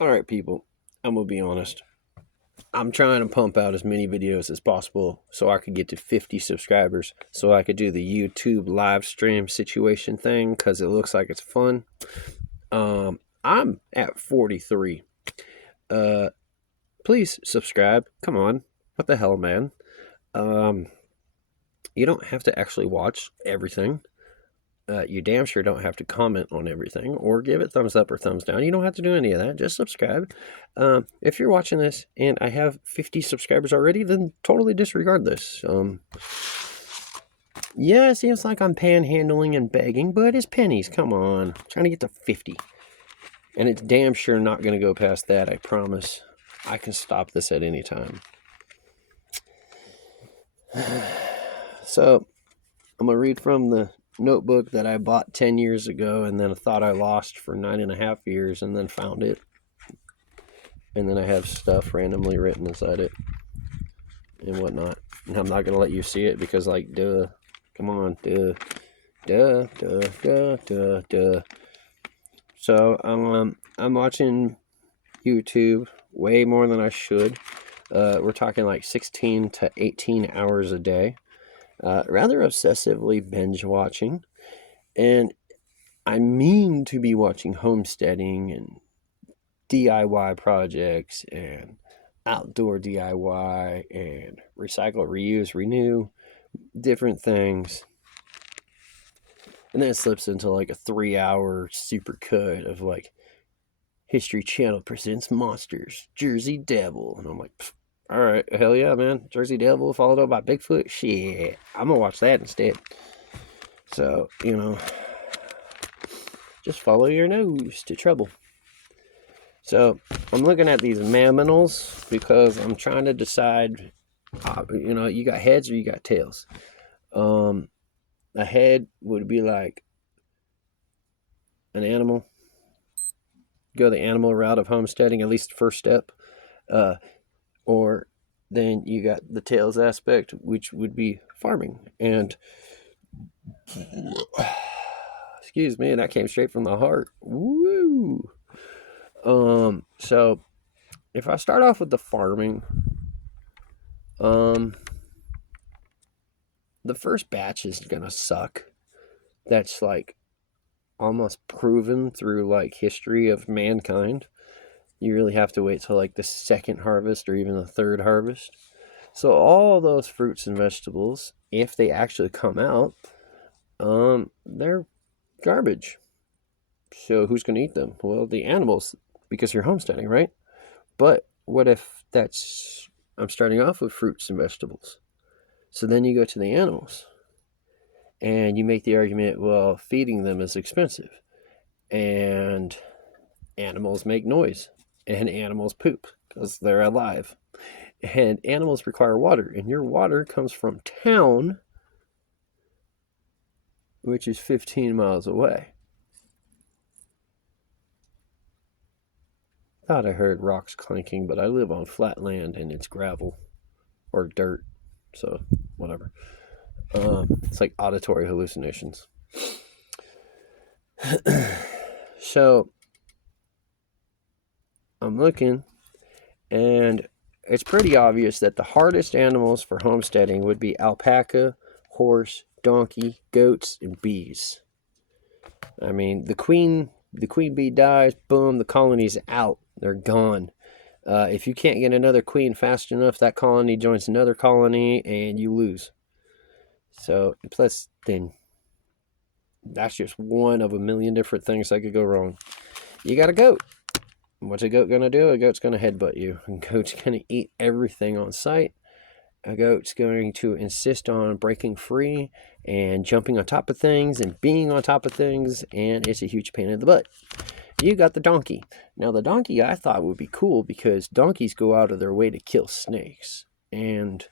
All right, people, I'm going to be honest. I'm trying to pump out as many videos as possible so I could get to 50 subscribers so I could do the YouTube live stream situation thing because it looks like it's fun. I'm at 43. Uh, please subscribe. Come on. What the hell, man? Um, you don't have to actually watch everything. You damn sure don't have to comment on everything or give it thumbs up or thumbs down. You don't have to do any of that. Just subscribe. If you're watching this and I have 50 subscribers already, then totally disregard this. Yeah, it seems like I'm panhandling and begging, but it's pennies. Come on. I'm trying to get to 50. And it's damn sure not going to go past that, I promise. I can stop this at any time. So, I'm going to read from the notebook that I bought 10 years ago and then thought I lost for 9.5 years and then found it. And then I have stuff randomly written inside it and whatnot. And I'm not going to let you see it because, like, duh. Come on, duh. Duh, duh, duh, duh, duh. So, I'm watching YouTube way more than I should. We're talking like 16 to 18 hours a day. Rather obsessively binge watching. And I mean to be watching homesteading and DIY projects and outdoor DIY and recycle, reuse, renew, different things. And then it slips into like a 3 hour super cut of like History Channel presents Monsters, Jersey Devil. And I'm like, all right, hell yeah, man. Jersey Devil followed up by Bigfoot. Shit, I'm going to watch that instead. So, just follow your nose to trouble. So I'm looking at these mammals because I'm trying to decide, you got heads or you got tails. A head would be like an animal. Go the animal route of homesteading, at least the first step. Or then you got the tails aspect, which would be farming. And excuse me, that came straight from the heart. Woo! So if I start off with the farming, the first batch is gonna suck. That's like almost proven through like history of mankind. You really have to wait till like the second harvest or even the third harvest. So all those fruits and vegetables, if they actually come out, they're garbage. So who's going to eat them? Well, the animals, because you're homesteading, right? But what if I'm starting off with fruits and vegetables? So then you go to the animals and you make the argument, well, feeding them is expensive and animals make noise and animals poop because they're alive and animals require water and your water comes from town, which is 15 miles away. Thought I heard rocks clanking, but I live on flat land and it's gravel or dirt, so whatever. It's like auditory hallucinations. So I'm looking, and it's pretty obvious that the hardest animals for homesteading would be alpaca, horse, donkey, goats, and bees. I mean, the queen bee dies, boom, the colony's out. They're gone. If you can't get another queen fast enough, that colony joins another colony and you lose. So, plus, then that's just one of a million different things that could go wrong. You got a goat. What's a goat going to do? A goat's going to headbutt you. A goat's going to eat everything on sight. A goat's going to insist on breaking free and jumping on top of things and being on top of things, and it's a huge pain in the butt. You got the donkey. Now, the donkey I thought would be cool because donkeys go out of their way to kill snakes. And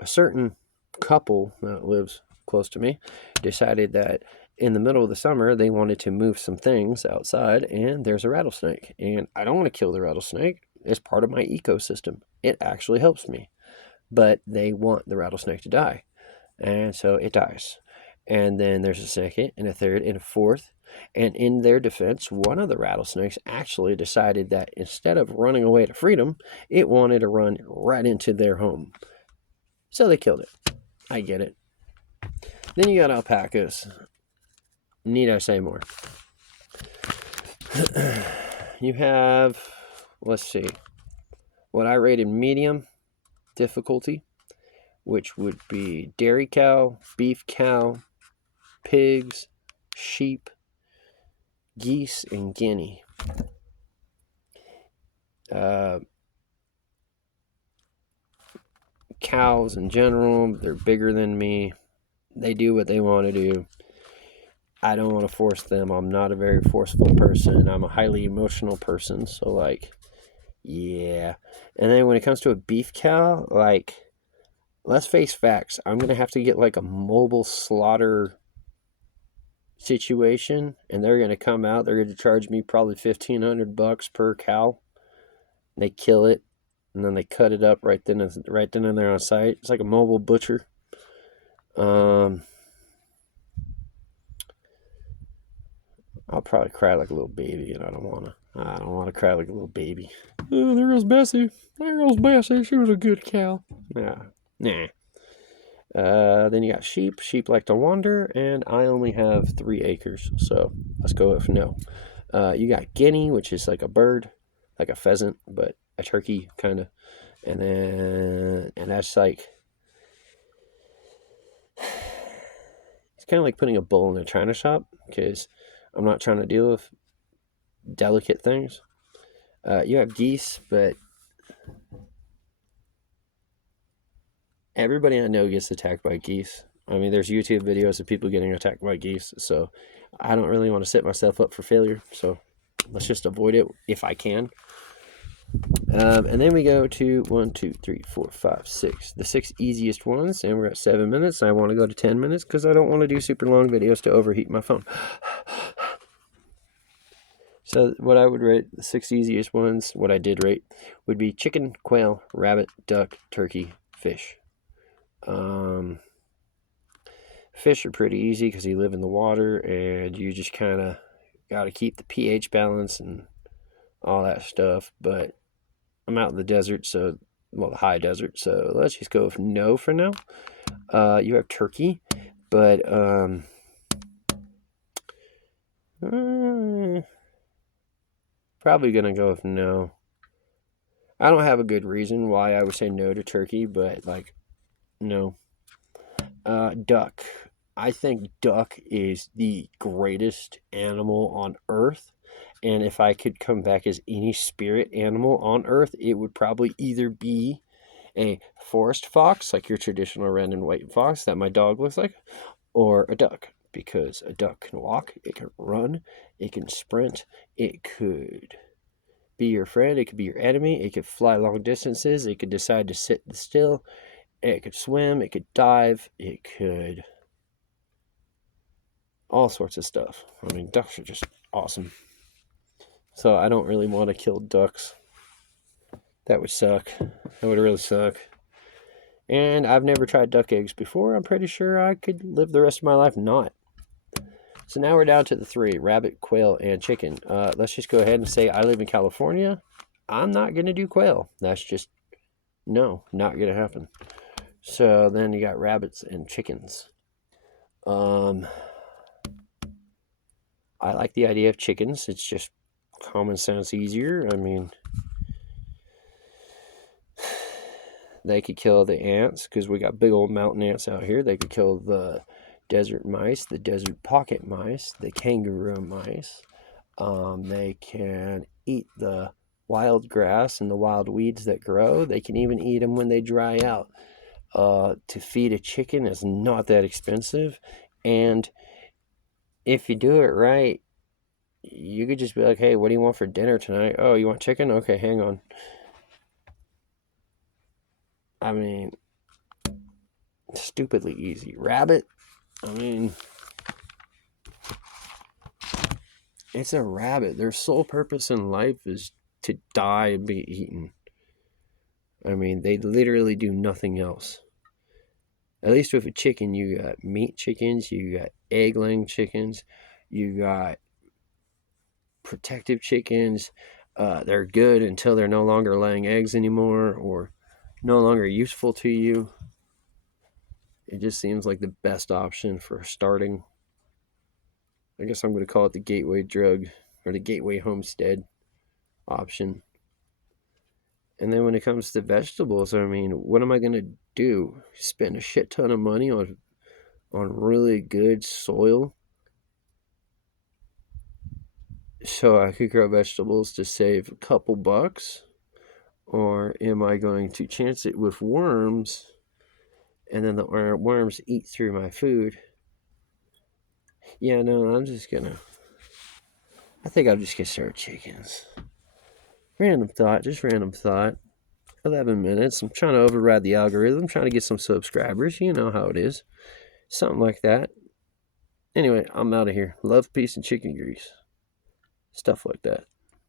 a certain couple that lives close to me decided that in the middle of the summer they wanted to move some things outside and there's a rattlesnake. And I don't want to kill the rattlesnake. It's part of my ecosystem. It actually helps me. But they want the rattlesnake to die. And so it dies. And then there's a second and a third and a fourth. And in their defense, one of the rattlesnakes actually decided that instead of running away to freedom, it wanted to run right into their home. So they killed it. I get it. Then you got alpacas. Need I say more? You have, let's see, what I rated medium difficulty, which would be dairy cow, beef cow, pigs, sheep, geese, and guinea. Cows in general, they're bigger than me. They do what they want to do. I don't want to force them. I'm not a very forceful person. I'm a highly emotional person. So, like, yeah. And then when it comes to a beef cow, like, let's face facts. I'm going to have to get, like, a mobile slaughter situation. And they're going to come out. They're going to charge me probably $1,500 per cow. They kill it. And then they cut it up right then and there on site. It's like a mobile butcher. I'll probably cry like a little baby, and I don't want to cry like a little baby. Oh, there goes Bessie. There goes Bessie. She was a good cow. Nah. Then you got sheep. Sheep like to wander, and I only have 3 acres, so let's go with no. You got guinea, which is like a bird, like a pheasant, but a turkey kind of. And that's like, it's kind of like putting a bull in a china shop, because I'm not trying to deal with delicate things. You have geese, but everybody I know gets attacked by geese. I mean, there's YouTube videos of people getting attacked by geese, so I don't really want to set myself up for failure, so let's just avoid it if I can. And then we go to 1, 2, 3, 4, 5, 6. The 6 easiest ones, and we're at 7 minutes. I want to go to 10 minutes because I don't want to do super long videos to overheat my phone. So what I would rate, the 6 easiest ones, what I did rate, would be chicken, quail, rabbit, duck, turkey, fish. Fish are pretty easy because you live in the water and you just kind of got to keep the pH balance and all that stuff. But I'm out in the desert, so, well, the high desert, so let's just go with no for now. You have turkey, but probably gonna go with no. I don't have a good reason why I would say no to turkey, but like, no. Duck. I think duck is the greatest animal on earth. And if I could come back as any spirit animal on earth, it would probably either be a forest fox, like your traditional red and white fox that my dog looks like, or a duck. Because a duck can walk, it can run, it can sprint, it could be your friend, it could be your enemy, it could fly long distances, it could decide to sit still, it could swim, it could dive, it could all sorts of stuff. I mean, ducks are just awesome. So I don't really want to kill ducks. That would suck. That would really suck. And I've never tried duck eggs before. I'm pretty sure I could live the rest of my life not. So now we're down to the 3, rabbit, quail, and chicken. Let's just go ahead and say I live in California. I'm not going to do quail. That's just, no, not going to happen. So then you got rabbits and chickens. I like the idea of chickens. It's just common sense easier. I mean, they could kill the ants because we got big old mountain ants out here. They could kill the desert mice, the desert pocket mice, the kangaroo mice. They can eat the wild grass and the wild weeds that grow. They can even eat them when they dry out. To feed a chicken is not that expensive, and if you do it right, you could just be like, hey, what do you want for dinner tonight? Oh, you want chicken? Okay, hang on. I mean, stupidly easy. Rabbit, I mean, it's a rabbit. Their sole purpose in life is to die and be eaten. I mean, they literally do nothing else. At least with a chicken, you got meat chickens, you got egg-laying chickens, You got protective chickens. They're good until they're no longer laying eggs anymore or no longer useful to you. It just seems like the best option for starting. I guess I'm going to call it the gateway drug or the gateway homestead option. And then when it comes to vegetables, I mean, what am I going to do? Spend a shit ton of money on really good soil so I could grow vegetables to save a couple bucks? Or am I going to chance it with worms and then the worms eat through my food? Yeah, no, I think I'll just get started chickens. Random thought, just random thought. 11 minutes. I'm trying to override the algorithm. I'm trying to get some subscribers. You know how it is. Something like that. Anyway, I'm out of here. Love, peace, and chicken grease. Stuff like that.